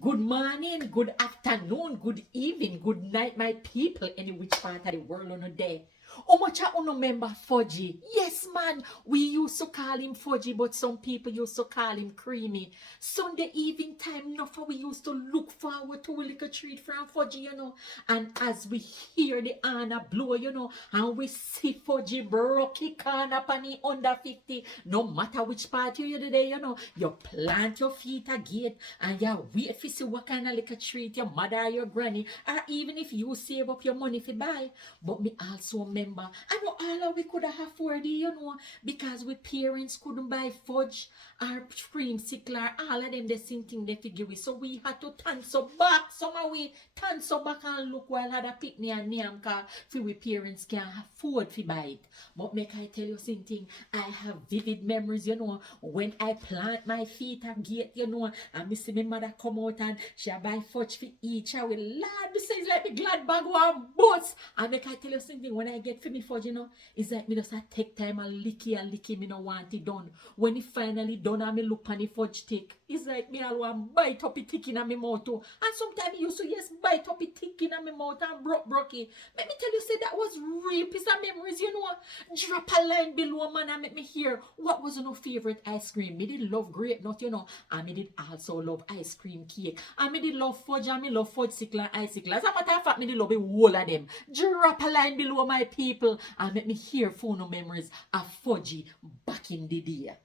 Good morning, good afternoon, good evening, good night, my people, any which part of the world on a day. How much I uno member Fudgie? Yes, man, we used to call him Fudgie, but some people used to call him Creamie. Sunday evening time, enough we used to look forward to a little treat from Fudgie, And as we hear the honor blow, and we see Fudgie broke corner panny under 50, no matter which part you're today, you plant your feet a gate and you wait for see what kind of little treat your mother or your granny, or even if you save up your money for buy. But me also remember, I know all of we could have afforded, because we parents couldn't buy fudge or creamsicle or all of them the same thing they figure we. So we had to turn so back, somehow we turn so back and look while other picnic and name car for we parents can't afford to buy it. But make I tell you something, I have vivid memories, when I plant my feet and gate, and me see my mother come out and she buy fudge for each. I will lad, this is like the glad bag one bus. And make I tell you something, when I get for me fudge, it's like me just a take time and licky, me no want it done. When it finally done and me look on the fudge take, it's like me all want bite up it tick in my mouth too. And sometimes you used to yes bite up it tick in my mouth and broke it. Let me tell you, say that was real piece of memories, Drop a line below, man, and make me hear what was your favorite ice cream. Me did love grape nut, and me did also love ice cream cake. And me did love fudge, and me love fudge sickle and icicle. As a matter of fact, me did love the whole of them. Drop a line below, my people, and make me hear phone memories of Fudgie back in the day.